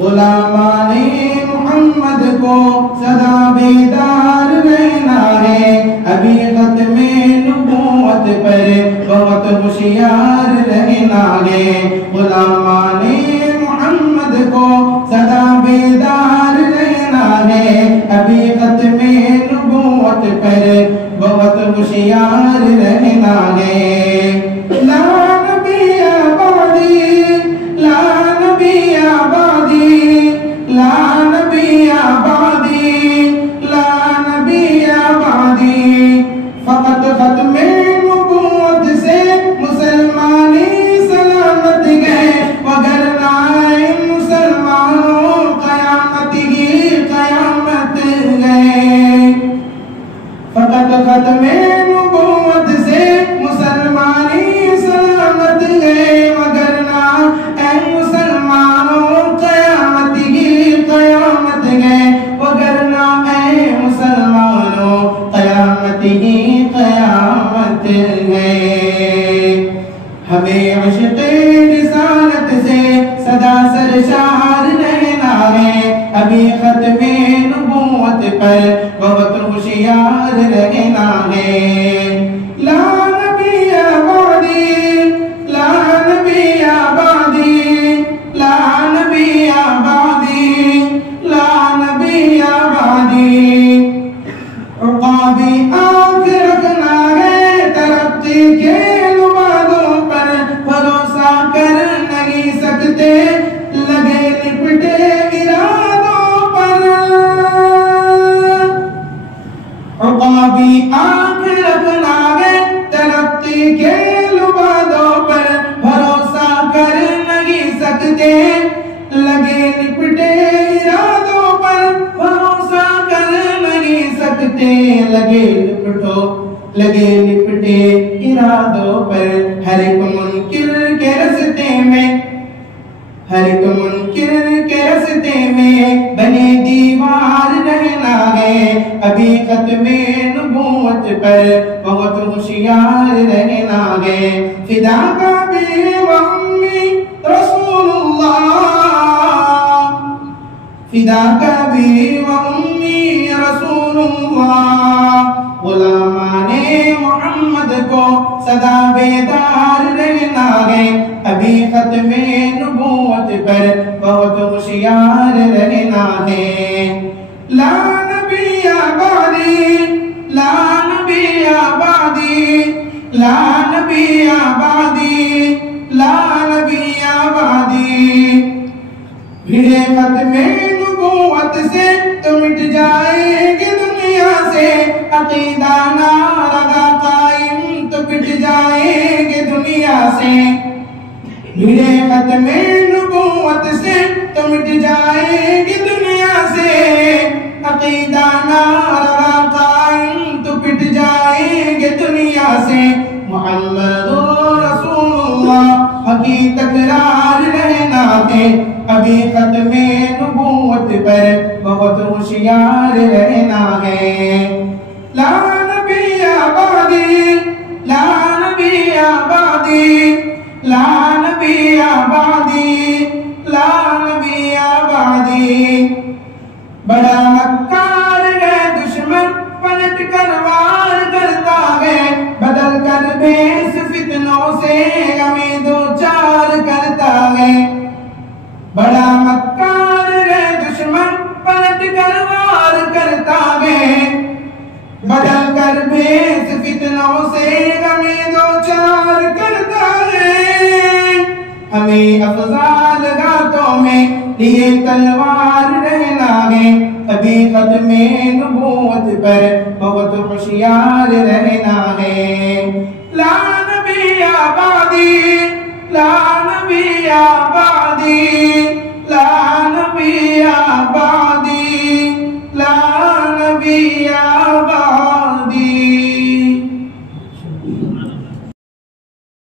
गुलामाने मोहम्मद को सदा बेदार रहना है। अभी खत्मे नबूवत पर बहुत होशियार रहना है। गुलामाने मोहम्मद को सदा बेदार रहना है। अभी खत्मे नबूवत पर बहुत होशियार रहना है। ला नबी आबादी, ला नबी आबादी, ला नबी आबादी, ला नबी आबादी। फकत खत्मे नबूवत से मुसलमानी सलामत गए, वगरना मुसलमानों कयामत ही कयामत गए। फकत खत्मे नबूवत से मुसलमानी सलामत गए, वगरना मुसलमानों कयामत ही कयामत गए, वगरना मुसलमानों कयामत ही कयामत गए। हमें इश्क़े रिसालत से सदा सरशार रहना है। अभी खत्मे नबूवत पर बहुत होशियार रहना है। ला नबी आबादी, ला नबी आबादी, ला नबी आबादी, ला नबी आबादी। उक़ाबी आँख रखना है तरक्की के लुबादों पर, भरोसा कर नहीं सकते लगे लिपटे इरादों पर। उक़ाबी आँख रखना है तरक्की के लुबादों पर, भरोसा कर नहीं सकते लगे लिपटे इरादों पर, भरोसा कर नहीं सकते लगे लिपटे इरादों पर। हर एक मुनकिर के रस्ते में, हर एक मुनकिर के रस्ते में बने दीवार रहना है। अभी खत्मे नबूवत पर बहुत होशियार रहना है। फिदा का भी व उम्मी रसूलुल्लाह, फिदा का भी व उम्मी रसूलुल्लाह। गुलामाने मोहम्मद को सदा बेदार रहना है। अभी खत्मे नबूवत पर बहुत होशियार रहना है। ला नबी आबादी, ला नबी आबादी, ला नबी आबादी, ला नबी आबादी। भिड़े खत्मे नबूवत से तो मिट जाएगी दुनिया से, अकीदा ना लगा कायम तो पिट जाएंगे दुनिया से। भिड़े खत्मे नबूवत से तो मिट जाएगी दुनिया से, अकीदा ना लगा कायम तो पिट जाएंगे दुनिया से। मुहम्मदुर रसूलुल्लाह हकी तकरार रहना है। अभी खत्मे नबूवत पर बहुत होशियार रहना है। ला नबी आबादी, ला नबी आबादी, ला नबी आबादी, ला नबी आबादी। बड़ा मक्कार है दुश्मन पलट कर वार करता है, बदल कर भेस फितनों से हमें दो चार करता है। बड़ा मक्कार है दुश्मन पलट कर वार करता है, बदल कर भेस फितनों से हमें दो चार करता है। हमें अफजाल गातों में लिए तलवार रहना है। अभी खत्मे नबूवत पर बहुत होशियार रहना है। ला नबी आबादी, ला नबी आबादी,